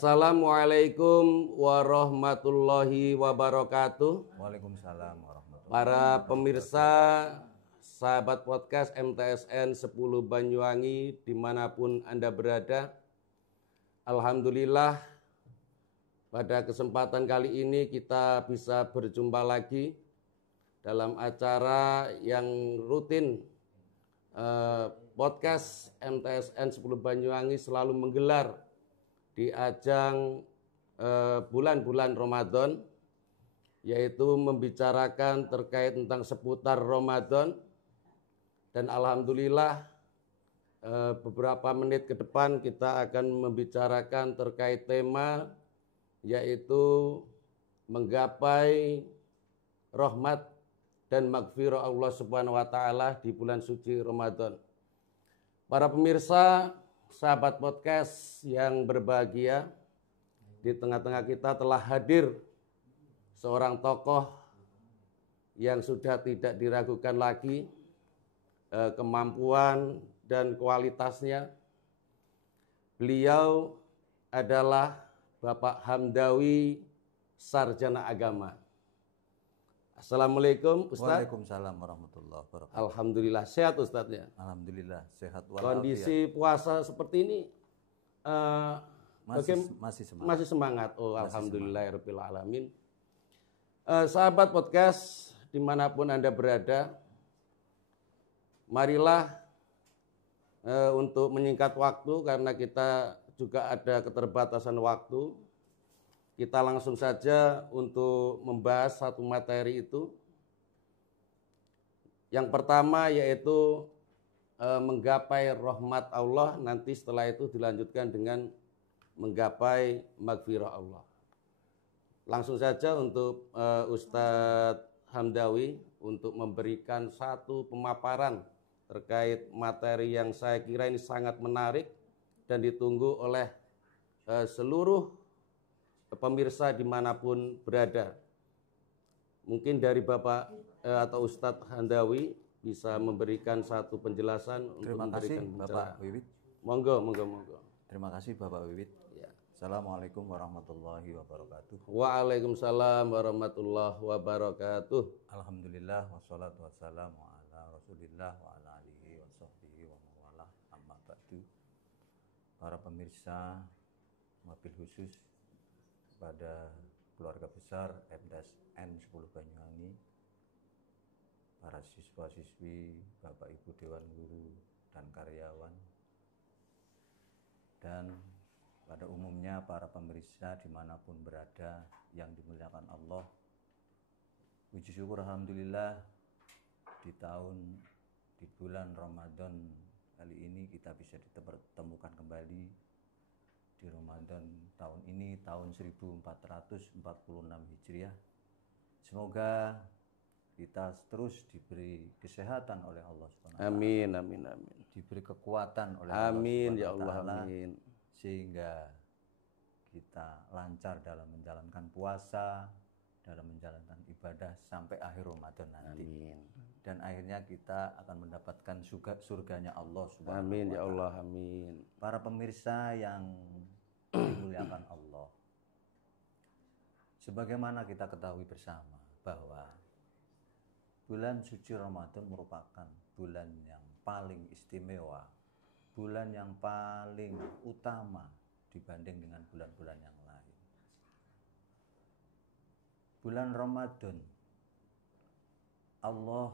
Assalamualaikum warahmatullahi wabarakatuh. Waalaikumsalam warahmatullahi Para pemirsa, sahabat podcast MTSN 10 Banyuwangi dimanapun Anda berada. Alhamdulillah pada kesempatan kali ini kita bisa berjumpa lagi dalam acara yang rutin podcast MTSN 10 Banyuwangi selalu menggelar di ajang bulan-bulan Ramadan, yaitu membicarakan terkait tentang seputar Ramadan. Dan alhamdulillah beberapa menit ke depan kita akan membicarakan terkait tema yaitu menggapai rahmat dan maghfirah Allah Subhanahu wa taala di bulan suci Ramadan. Para pemirsa, sahabat podcast yang berbahagia, di tengah-tengah kita telah hadir seorang tokoh yang sudah tidak diragukan lagi kemampuan dan kualitasnya. Beliau adalah Bapak Hamdawi, sarjana agama. Assalamualaikum Ustaz. Waalaikumsalam warahmatullahi wabarakatuh. Alhamdulillah sehat Ustadznya. Alhamdulillah sehat walafiat. Kondisi puasa seperti ini masih semangat. Masih semangat. Oh, Masih alhamdulillahirabbil alamin. Sahabat podcast dimanapun Anda berada, marilah untuk menyingkat waktu karena kita juga ada keterbatasan waktu. Kita langsung saja untuk membahas satu materi itu. Yang pertama yaitu menggapai rahmat Allah, nanti setelah itu dilanjutkan dengan menggapai maghfirah Allah. Langsung saja untuk Ustadz Hamdawi untuk memberikan satu pemaparan terkait materi yang saya kira ini sangat menarik dan ditunggu oleh seluruh pemirsa dimanapun berada. Mungkin dari Bapak atau Ustadz Hamdawi bisa memberikan satu penjelasan. Terima kasih Bapak Wiwit. Monggo. Terima kasih Bapak Wiwit. Ya. Assalamualaikum warahmatullahi wabarakatuh. Waalaikumsalam warahmatullahi wabarakatuh. Alhamdulillah wassalatu wassalamu ala Rasulillah wa ala alihi wa sahbihi wa mawalah amma ba'du. Para pemirsa, mobil khusus pada keluarga besar MTSN 10 Banyuwangi, para siswa-siswi, Bapak Ibu Dewan Guru dan karyawan, dan pada umumnya para pemirsa dimanapun berada yang dimuliakan Allah. Puji syukur alhamdulillah di bulan Ramadan kali ini kita bisa dipertemukan kembali di Ramadan tahun ini, tahun 1446 Hijriah. Semoga kita terus diberi kesehatan oleh Allah Subhanahu wa taala. Amin. Diberi kekuatan oleh Amin ya Allah Subhanahu wa Allah, taala, amin. sehingga kita lancar dalam menjalankan puasa, dalam menjalankan ibadah sampai akhir Ramadan nanti. Amin. Dan akhirnya kita akan mendapatkan surganya Allah Subhanahu wa taala. Amin ya Allah, amin. Para pemirsa yang dimuliakan Allah, sebagaimana kita ketahui bersama bahwa bulan suci Ramadan merupakan bulan yang paling istimewa, bulan yang paling utama dibanding dengan bulan-bulan yang lain. Bulan Ramadan, Allah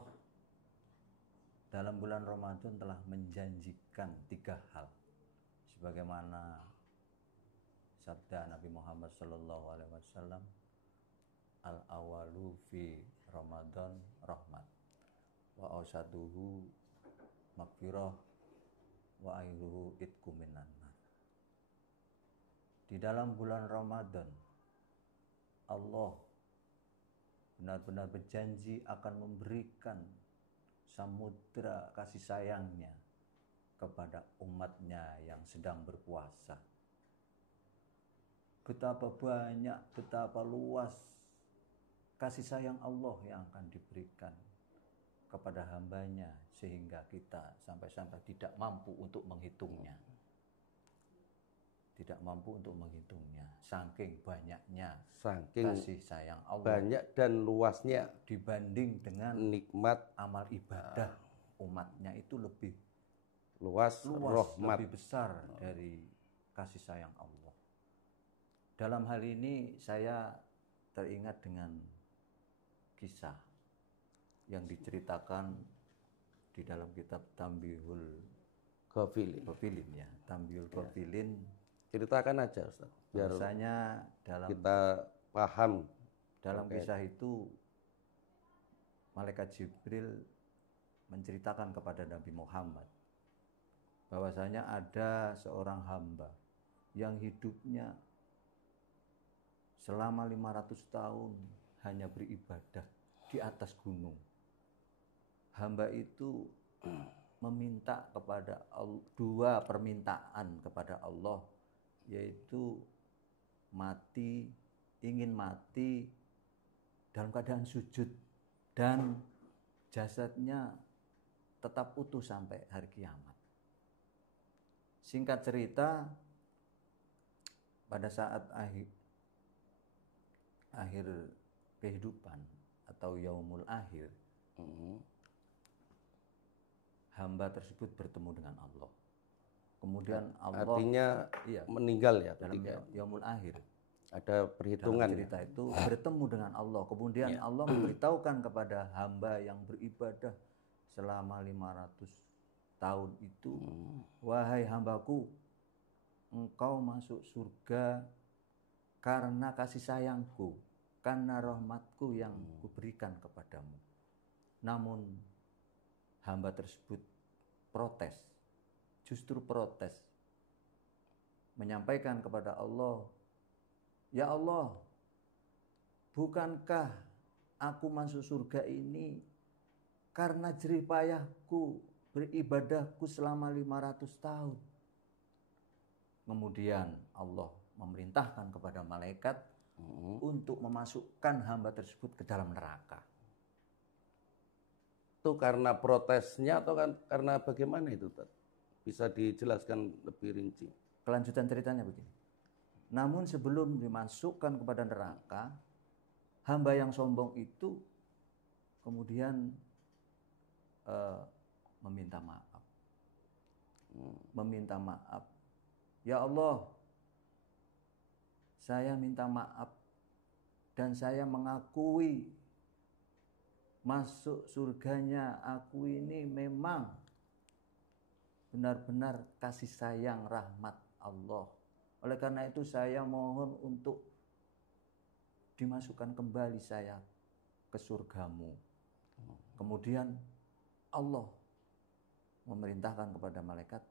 dalam bulan Ramadan telah menjanjikan 3 hal, sebagaimana sabda Nabi Muhammad SAW, al-awalu fi Ramadan rahmat, wa awsatuhu maghfirah, wa akhiruhu itqu minan nar. Di dalam bulan Ramadan, Allah benar-benar berjanji akan memberikan samudra kasih sayangnya kepada umatnya yang sedang berpuasa. Betapa banyak, betapa luas kasih sayang Allah yang akan diberikan kepada hambanya, sehingga kita sampai-sampai tidak mampu untuk menghitungnya. tidak mampu untuk menghitungnya. Saking banyaknya Saking kasih sayang Allah banyak dan luasnya dibanding dengan nikmat, amal ibadah umatnya itu lebih luas, luas, rahmat. lebih besar dari kasih sayang Allah. Dalam hal ini saya teringat dengan kisah yang diceritakan di dalam kitab Tambihul Ghafilin. Ghafilin ya, Tambihul Ghafilin. Ceritakan aja Ustaz, biar Bahwasanya kita paham. dalam kisah itu malaikat Jibril menceritakan kepada Nabi Muhammad bahwasanya ada seorang hamba yang hidupnya selama 500 tahun hanya beribadah di atas gunung. Hamba itu meminta kepada Allah, dua permintaan kepada Allah, yaitu ingin mati dalam keadaan sujud dan jasadnya tetap utuh sampai hari kiamat. Singkat cerita, pada saat akhir kehidupan atau yaumul akhir, hamba tersebut bertemu dengan Allah. Kemudian Allah, artinya meninggal ya dalam ketika yaumul akhir, ada perhitungan. dalam cerita itu bertemu dengan Allah. Kemudian Allah memberitahukan kepada hamba yang beribadah selama 500 tahun itu, wahai hambaku, engkau masuk surga karena kasih sayangku, karena rahmatku yang kuberikan kepadamu. Namun hamba tersebut protes, justru protes, menyampaikan kepada Allah, ya Allah, bukankah aku masuk surga ini karena jerih payahku beribadahku selama 500 tahun. Kemudian Allah memerintahkan kepada malaikat untuk memasukkan hamba tersebut ke dalam neraka. Itu karena protesnya atau karena bagaimana itu, Tad? Bisa dijelaskan lebih rinci. Kelanjutan ceritanya begini. Namun sebelum dimasukkan kepada neraka, hamba yang sombong itu kemudian meminta maaf. Meminta maaf. Ya Allah, saya minta maaf dan saya mengakui masuk surganya aku ini memang benar-benar kasih sayang rahmat Allah. Oleh karena itu saya mohon untuk dimasukkan kembali saya ke surgamu. Kemudian Allah memerintahkan kepada malaikat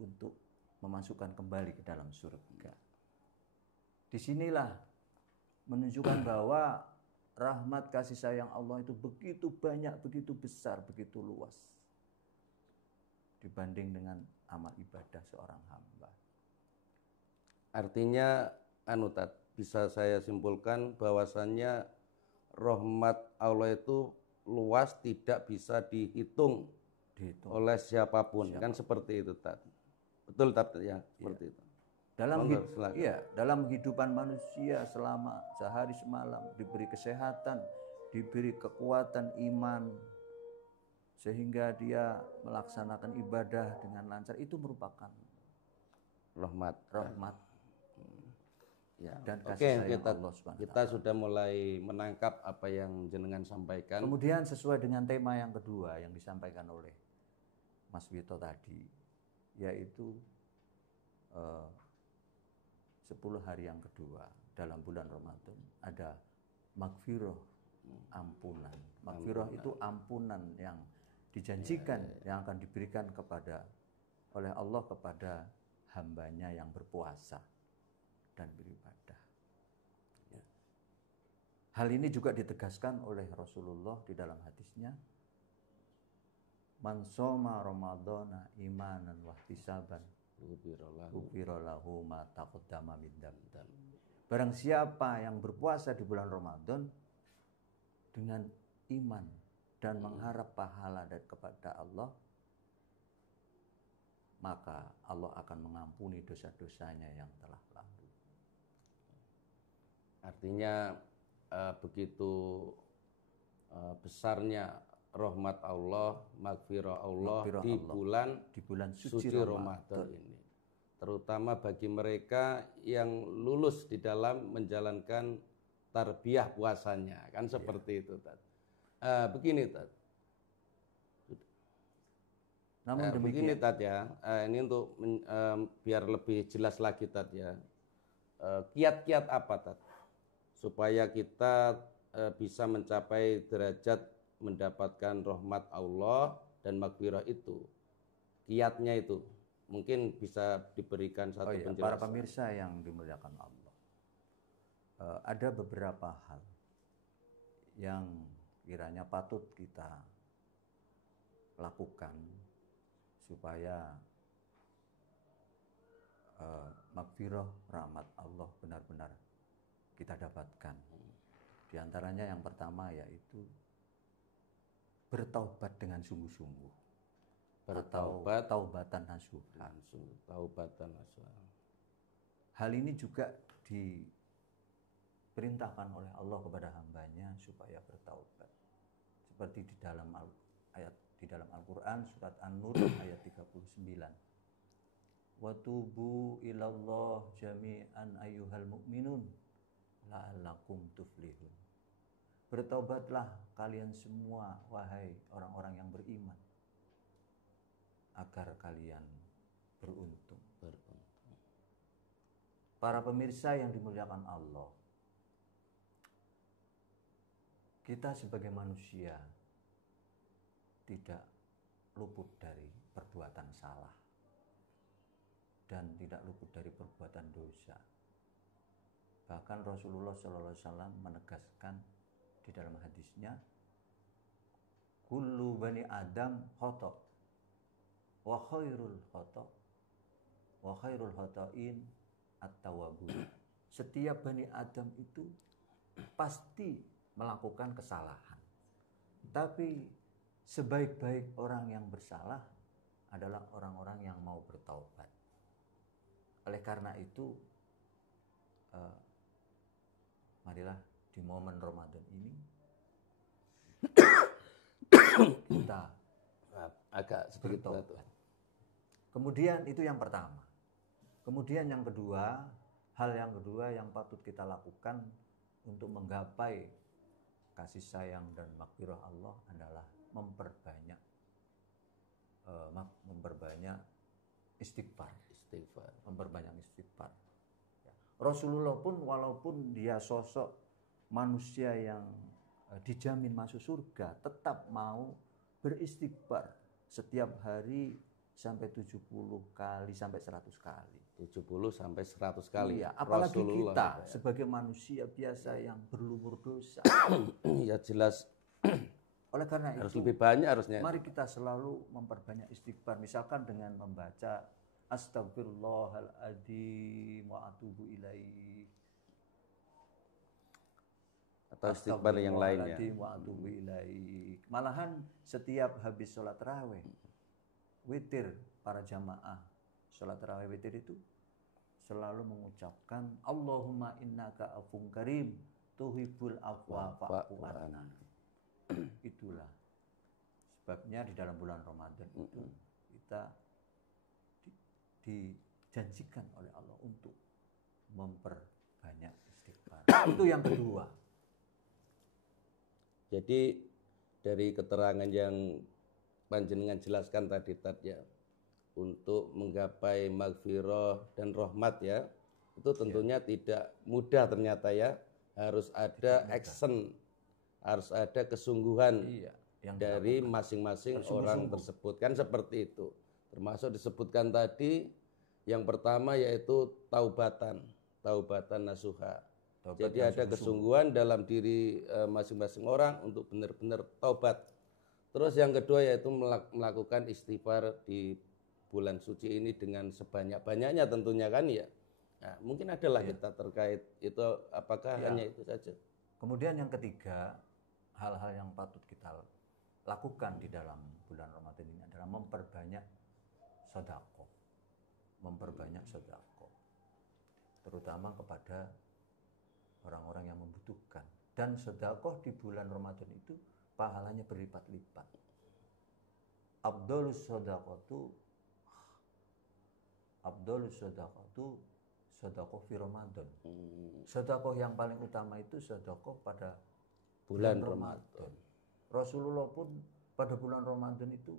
untuk memasukkan kembali ke dalam surga. Disinilah menunjukkan bahwa rahmat kasih sayang Allah itu begitu banyak, begitu besar, begitu luas dibanding dengan amal ibadah seorang hamba. Artinya, Tad, bisa saya simpulkan bahwasannya rahmat Allah itu luas, tidak bisa dihitung oleh siapapun. Kan seperti itu, Tad. Betul, Tad, ya, seperti itu. Dalam kehidupan manusia selama sehari semalam diberi kesehatan, diberi kekuatan iman, sehingga dia melaksanakan ibadah dengan lancar, itu merupakan rahmat. Ya. Dan kasih sayang Allah SWT. Kita sudah mulai menangkap apa yang jenengan sampaikan. Kemudian sesuai dengan tema yang kedua yang disampaikan oleh Mas Wito tadi, yaitu 10 hari yang kedua dalam bulan Ramadan ada magfirah, ampunan. Magfirah itu ampunan yang dijanjikan yang akan diberikan oleh Allah kepada hambanya yang berpuasa dan beribadah. Hal ini juga ditegaskan oleh Rasulullah di dalam hadisnya, man shoma ramadhana imanan wa ihtisaban ghufira lahu ma taqaddama min dzambi. Barang siapa yang berpuasa di bulan Ramadan dengan iman dan mengharap pahala kepada Allah, maka Allah akan mengampuni dosa-dosanya yang telah lalu. Artinya begitu besarnya rahmat Allah, maghfirah Allah di bulan suci Ramadan ini. Terutama bagi mereka yang lulus di dalam menjalankan tarbiyah puasanya, kan seperti itu, Tad. Begini, Tad. Namun demikian, begini, Tad ya. Ini untuk biar lebih jelas lagi, Tad ya. Kiat-kiat apa, Tad, supaya kita bisa mencapai derajat mendapatkan rahmat Allah dan maghfirah itu? Kiatnya itu mungkin bisa diberikan satu penjelasan. Para pemirsa yang dimuliakan Allah, ada beberapa hal yang kiranya patut kita lakukan supaya maghfirah rahmat Allah benar-benar kita dapatkan. Di antaranya yang pertama yaitu bertaubat dengan sungguh-sungguh. Bertaubat, taubatan nasuha. Taubatan nasuha. Hal ini juga diperintahkan oleh Allah kepada hambanya supaya bertaubat. Seperti di dalam Al-Qur'an surat An-Nur ayat 39. Wa tubu ilallah jami'an ayyuhal mu'minun la'allakum tuflihun. Bertaubatlah kalian semua wahai orang-orang yang beriman, agar kalian beruntung. Para pemirsa yang dimuliakan Allah, kita sebagai manusia tidak luput dari perbuatan salah dan tidak luput dari perbuatan dosa. Bahkan Rasulullah SAW menegaskan di dalam hadisnya, kullu bani Adam khata' wa khairul khata'in at-tawwabun. Setiap bani Adam itu pasti melakukan kesalahan, tapi sebaik-baik orang yang bersalah adalah orang-orang yang mau bertaubat. Oleh karena itu, marilah di momen Ramadan ini kita agak sedikit bertaubat. Kemudian itu yang pertama. Kemudian yang kedua, hal yang kedua yang patut kita lakukan untuk menggapai kasih sayang dan maghfirah Allah adalah memperbanyak istighfar. Memperbanyak istighfar. Rasulullah pun walaupun dia sosok manusia yang dijamin masuk surga, tetap mau beristighfar setiap hari sampai 70 kali sampai 100 kali. 70 sampai 100 kali. Iya, apalagi Rasulullah kita sebagai manusia biasa yang berlumur dosa. Ya jelas. Oleh karena harus itu lebih banyak harusnya. Mari kita selalu memperbanyak istighfar, misalkan dengan membaca Astagfirullahaladzim wa atubu ilaihi, atau istighfar yang lainnya. Wa atubu ilaihi. Malahan setiap habis sholat tarawih, witir, para jamaah sholat tarawih witir itu selalu mengucapkan Allahumma innaka afun karim tuhibbul afwa fa'fu anna. Itulah sebabnya di dalam bulan Ramadan itu kita dijanjikan oleh Allah untuk memperbanyak istighfar. Itu yang kedua. Jadi dari keterangan yang panjenengan jelaskan tadi ya, untuk menggapai maghfirah dan rahmat ya, itu tentunya tidak mudah ternyata ya. Harus ada action, harus ada kesungguhan dari masing-masing orang tersebut, kan seperti itu. Termasuk disebutkan tadi yang pertama yaitu taubatan nasuha. Jadi ada kesungguhan dalam diri masing-masing orang untuk benar-benar taubat. Terus yang kedua yaitu melakukan istighfar di bulan suci ini dengan sebanyak-banyaknya tentunya kan ya. Nah, mungkin adalah kita terkait itu, apakah hanya itu saja. Kemudian yang ketiga, hal-hal yang patut kita lakukan di dalam bulan Ramadan ini adalah memperbanyak sedekah. memperbanyak sedekah, terutama kepada orang-orang yang membutuhkan. Dan sedekah di bulan Ramadan itu pahalanya berlipat-lipat. Abdolus sedekah sedekah fi Ramadan. Sedekah yang paling utama itu sedekah pada bulan Ramadan. Rasulullah pun pada bulan Ramadan itu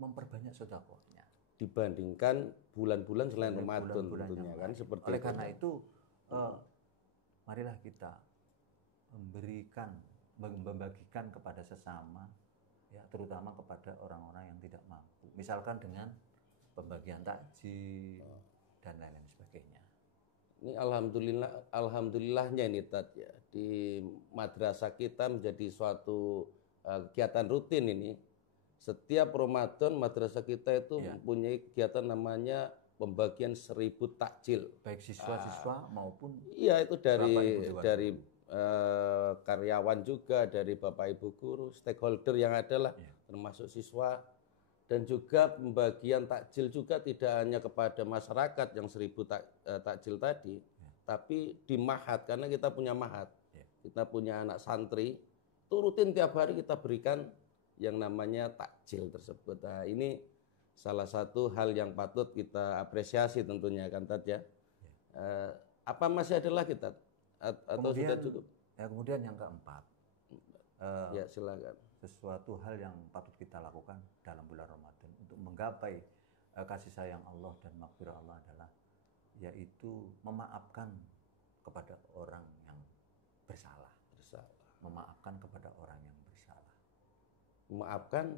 memperbanyak sedekahnya dibandingkan bulan-bulan selain Ramadan tentunya kan seperti oleh itu. karena itu marilah kita membagikan kepada sesama, ya, terutama kepada orang-orang yang tidak mampu, misalkan dengan pembagian takjil dan lain-lain sebagainya. Ini alhamdulillahnya ini Tat ya, di madrasah kita menjadi suatu kegiatan rutin ini. Setiap Ramadan madrasah kita itu mempunyai kegiatan namanya pembagian 1000 takjil. Baik siswa-siswa maupun itu dari karyawan juga, dari Bapak Ibu guru, stakeholder yang ada lah, termasuk siswa. Dan juga pembagian takjil juga tidak hanya kepada masyarakat yang 1000 takjil tadi, tapi di mahat, karena kita punya mahat, kita punya anak santri, itu rutin tiap hari kita berikan yang namanya takjil tersebut. Nah, ini salah satu hal yang patut kita apresiasi tentunya kan Tat ya. Apa masih ada lagi Tat? Atau kemudian, sudah cukup? Kemudian yang keempat, ya silakan. Sesuatu hal yang patut kita lakukan dalam bulan Ramadan untuk menggapai kasih sayang Allah dan maghfirah Allah adalah yaitu memaafkan kepada orang yang bersalah. Memaafkan kepada orang yang bersalah. Memaafkan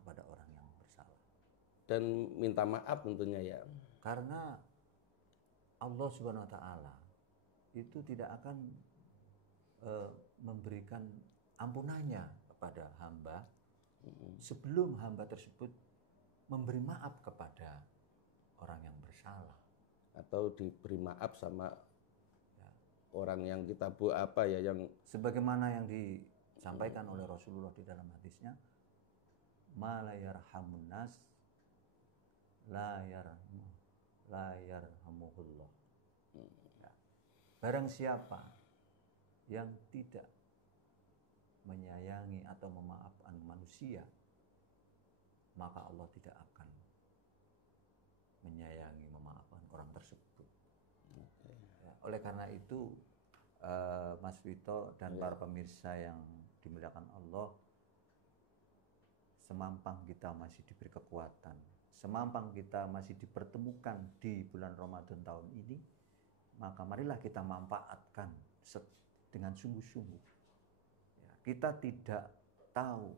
kepada orang yang bersalah. Dan minta maaf tentunya ya. Karena Allah Subhanahu wa taala itu tidak akan memberikan ampunannya kepada hamba sebelum hamba tersebut memberi maaf kepada orang yang bersalah atau diberi maaf sama orang yang kita yang sebagaimana yang disampaikan oleh Rasulullah di dalam hadisnya, ma la yarhamun nas la yarhamuhullah. Barang siapa yang tidak menyayangi atau memaafkan manusia, maka Allah tidak akan menyayangi, memaafkan orang tersebut. Ya, oleh karena itu, Mas Vito dan para pemirsa yang dimuliakan Allah, semampang kita masih diberi kekuatan, semampang kita masih dipertemukan di bulan Ramadan tahun ini, maka marilah kita manfaatkan dengan sungguh-sungguh. Kita tidak tahu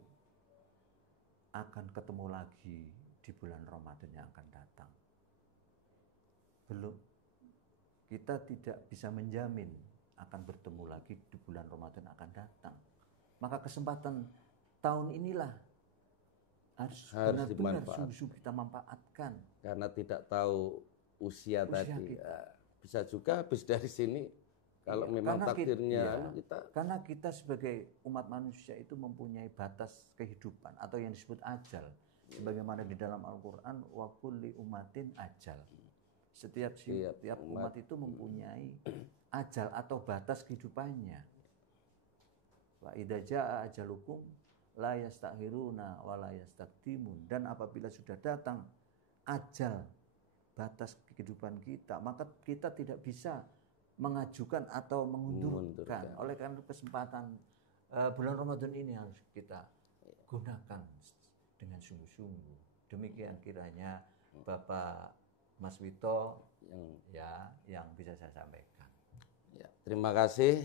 akan ketemu lagi di bulan Ramadan yang akan datang. Belum. Kita tidak bisa menjamin akan bertemu lagi di bulan Ramadan akan datang. Maka kesempatan tahun inilah harus benar-benar sungguh-sungguh kita manfaatkan. Karena tidak tahu usia tadi. Bisa juga habis dari sini. Kalau memang takdirnya karena kita sebagai umat manusia itu mempunyai batas kehidupan atau yang disebut ajal. Sebagaimana di dalam Al-Qur'an, wa kulli umatin ajal. Setiap umat itu mempunyai ajal atau batas kehidupannya. Wa idza jaa ajalukum la yastakhiruna wa la yastaqdimun. Dan apabila sudah datang ajal, batas kehidupan kita, maka kita tidak bisa mengajukan atau mengundurkan. Oleh karena kesempatan bulan Ramadan ini harus kita gunakan dengan sungguh-sungguh. Demikian kiranya Bapak Mas Vito yang bisa saya sampaikan. Ya, terima kasih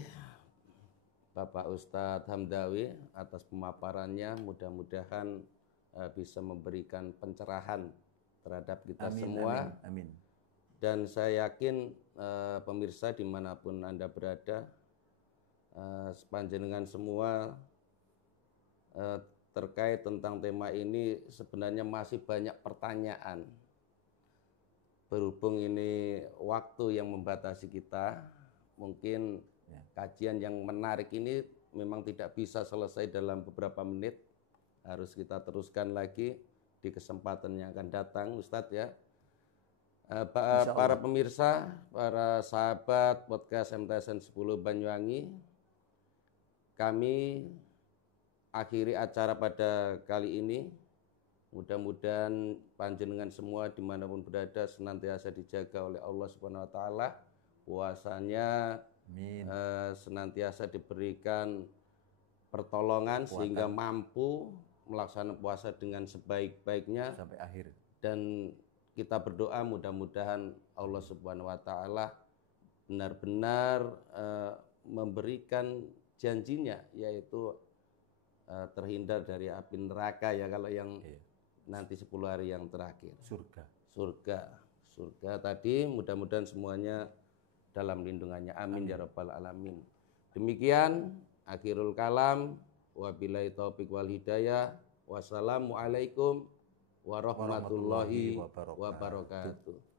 Bapak Ustadz Hamdawi atas pemaparannya. Mudah-mudahan bisa memberikan pencerahan terhadap kita semua. Amin. Dan saya yakin pemirsa dimanapun Anda berada, sepanjang semua terkait tentang tema ini sebenarnya masih banyak pertanyaan. Berhubung ini waktu yang membatasi kita, mungkin kajian yang menarik ini memang tidak bisa selesai dalam beberapa menit. Harus kita teruskan lagi di kesempatan yang akan datang, Ustadz ya. Insya Para Allah. pemirsa, para sahabat podcast MTSN 10 Banyuwangi, kami akhiri acara pada kali ini. Mudah-mudahan panjenengan semua dimanapun berada senantiasa dijaga oleh Allah Subhanahu Wa Taala, puasanya Amin. senantiasa diberikan pertolongan Kekuatan. sehingga mampu melaksanakan puasa dengan sebaik-baiknya, Sampai akhir. dan kita berdoa mudah-mudahan Allah Subhanahu Wa Taala benar-benar memberikan janjinya, yaitu terhindar dari api neraka ya, kalau yang Iya. nanti 10 hari yang terakhir. Surga tadi mudah-mudahan semuanya dalam lindungannya. Amin ya rabbal alamin. Demikian akhirul kalam, wabillahi taufiq wal hidayah. Wassalamualaikum warahmatullahi wabarakatuh.